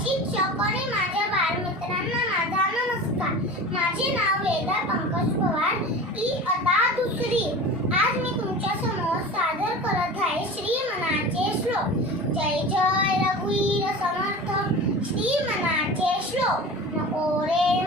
शिक्षक आणि माझ्या बालमित्रांना माझा नमस्कार. माझे नाव वेदा पंकज पवार, इयत्ता दुसरी. आज मी तुमच्या समोर सादर करत आहे श्री मनाचे श्लोक. जय जय रघुवीर समर्थ श्री मनाचे श्लोक. नको रे